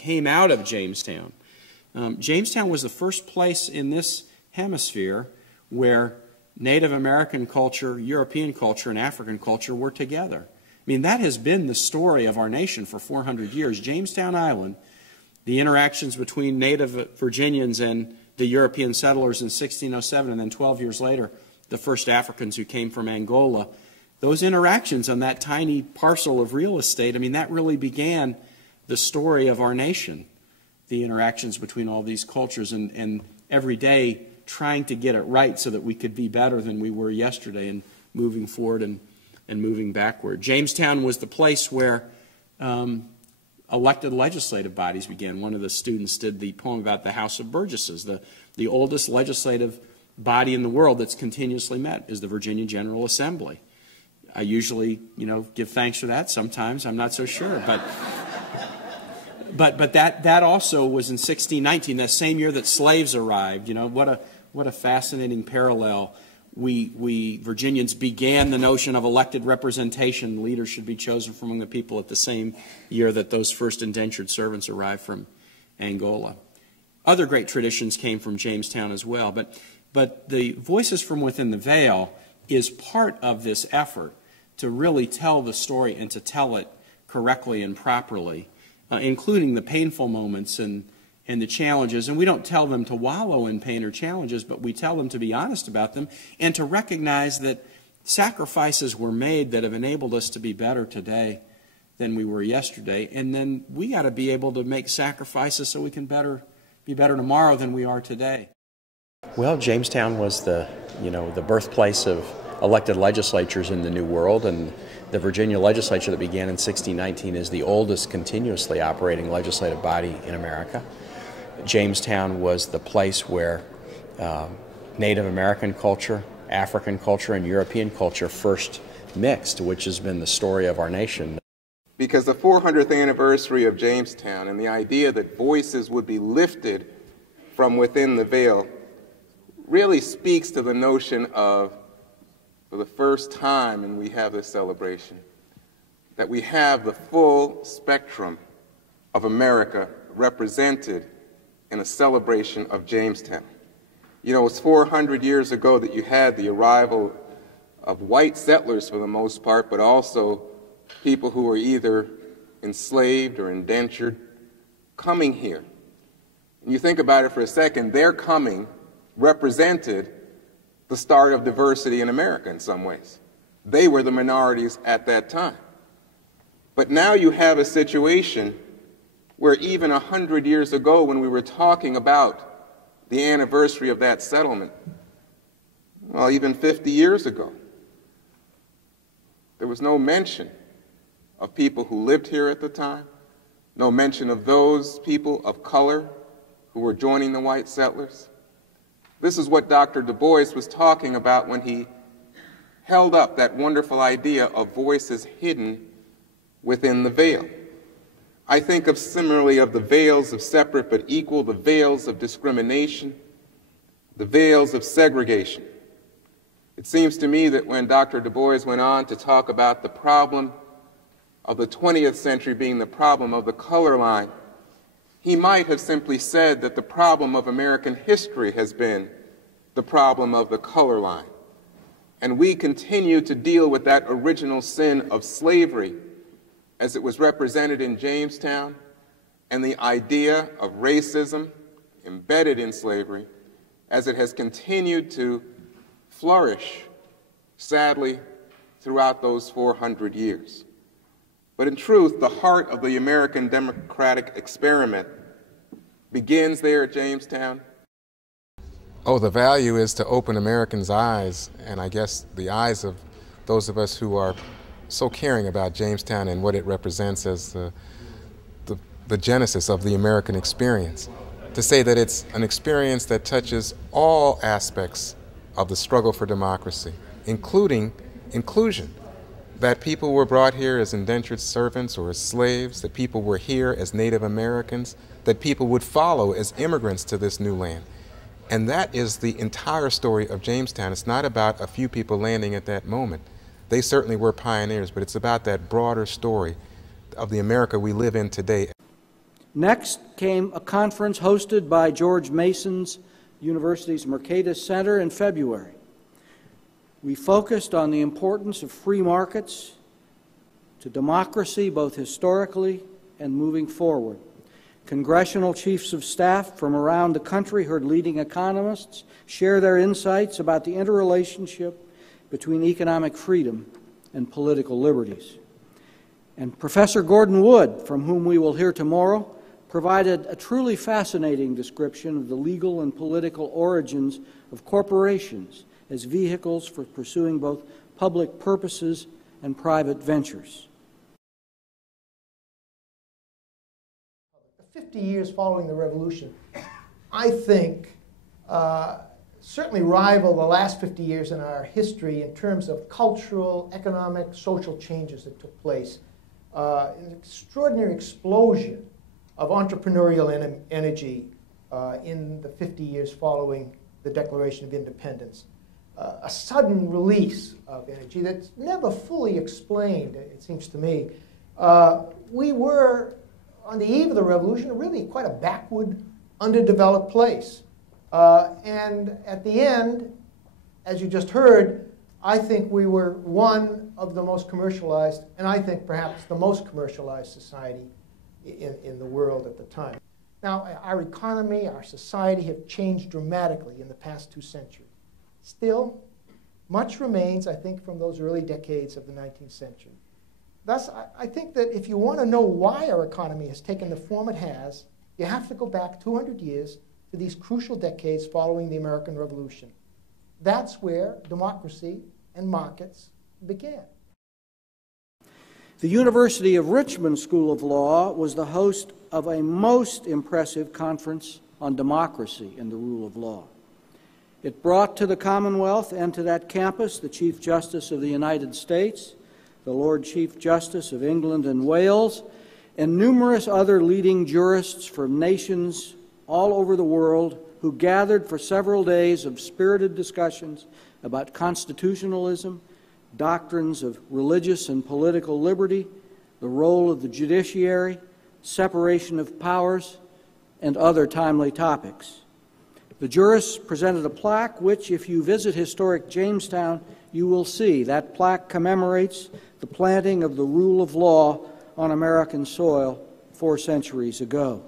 came out of Jamestown. Jamestown was the first place in this hemisphere where Native American culture, European culture, and African culture were together. I mean, that has been the story of our nation for 400 years. Jamestown Island, the interactions between Native Virginians and the European settlers in 1607, and then 12 years later, the first Africans who came from Angola, those interactions on that tiny parcel of real estate, I mean, that really began the story of our nation, the interactions between all these cultures, and every day trying to get it right so that we could be better than we were yesterday and moving forward and moving backward. Jamestown was the place where elected legislative bodies began. One of the students did the poem about the House of Burgesses. The oldest legislative body in the world that's continuously met is the Virginia General Assembly. I usually, give thanks for that. Sometimes I'm not so sure, but that also was in 1619, that same year that slaves arrived. What a fascinating parallel. We Virginians began the notion of elected representation. Leaders should be chosen from among the people at the same year that those first indentured servants arrived from Angola. Other great traditions came from Jamestown as well, but the Voices from Within the Veil is part of this effort to really tell the story and to tell it correctly and properly, including the painful moments and the challenges. And we don't tell them to wallow in pain or challenges, but we tell them to be honest about them and to recognize that sacrifices were made that have enabled us to be better today than we were yesterday. And then we got to be able to make sacrifices so we can be better tomorrow than we are today. Well, Jamestown was the birthplace of elected legislatures in the New World, and the Virginia legislature that began in 1619 is the oldest continuously operating legislative body in America. Jamestown was the place where Native American culture, African culture, and European culture first mixed, which has been the story of our nation. Because the 400th anniversary of Jamestown and the idea that voices would be lifted from within the veil really speaks to the notion of, for the first time, and we have this celebration, that we have the full spectrum of America represented in a celebration of Jamestown. It was 400 years ago that you had the arrival of white settlers for the most part, but also people who were either enslaved or indentured coming here. And you think about it for a second, their coming represented the start of diversity in America in some ways. They were the minorities at that time. But now you have a situation where even 100 years ago, when we were talking about the anniversary of that settlement, well, even 50 years ago, there was no mention of people who lived here at the time, no mention of those people of color who were joining the white settlers. This is what Dr. Du Bois was talking about when he held up that wonderful idea of voices hidden within the veil. I think similarly of the veils of separate but equal, the veils of discrimination, the veils of segregation. It seems to me that when Dr. Du Bois went on to talk about the problem of the 20th century being the problem of the color line, he might have simply said that the problem of American history has been the problem of the color line. And we continue to deal with that original sin of slavery as it was represented in Jamestown, and the idea of racism embedded in slavery as it has continued to flourish, sadly, throughout those 400 years. But in truth, the heart of the American democratic experiment begins there at Jamestown. Oh, the value is to open Americans' eyes, and I guess the eyes of those of us who are so caring about Jamestown and what it represents as the genesis of the American experience. To say that it's an experience that touches all aspects of the struggle for democracy, including inclusion. That people were brought here as indentured servants or as slaves, that people were here as Native Americans, that people would follow as immigrants to this new land. And that is the entire story of Jamestown. It's not about a few people landing at that moment. They certainly were pioneers, but it's about that broader story of the America we live in today. Next came a conference hosted by George Mason's University's Mercatus Center in February. We focused on the importance of free markets to democracy, both historically and moving forward. Congressional chiefs of staff from around the country heard leading economists share their insights about the interrelationship between economic freedom and political liberties. And Professor Gordon Wood, from whom we will hear tomorrow, provided a truly fascinating description of the legal and political origins of corporations as vehicles for pursuing both public purposes and private ventures. 50 years following the revolution, I think, certainly rival the last 50 years in our history in terms of cultural, economic, social changes that took place. An extraordinary explosion of entrepreneurial energy in the 50 years following the Declaration of Independence. A sudden release of energy that's never fully explained, it seems to me. We were, on the eve of the revolution, really quite a backward, underdeveloped place. And at the end, as you just heard, I think we were one of the most commercialized, and I think perhaps the most commercialized society in the world at the time. Now, our economy, our society have changed dramatically in the past 2 centuries. Still, much remains, I think, from those early decades of the 19th century. Thus, I think that if you want to know why our economy has taken the form it has, you have to go back 200 years to these crucial decades following the American Revolution. That's where democracy and markets began. The University of Richmond School of Law was the host of a most impressive conference on democracy and the rule of law. It brought to the Commonwealth and to that campus the Chief Justice of the United States, the Lord Chief Justice of England and Wales, and numerous other leading jurists from nations all over the world who gathered for several days of spirited discussions about constitutionalism, doctrines of religious and political liberty, the role of the judiciary, separation of powers, and other timely topics. The jurists presented a plaque which, if you visit historic Jamestown, you will see. That plaque commemorates the planting of the rule of law on American soil 4 centuries ago.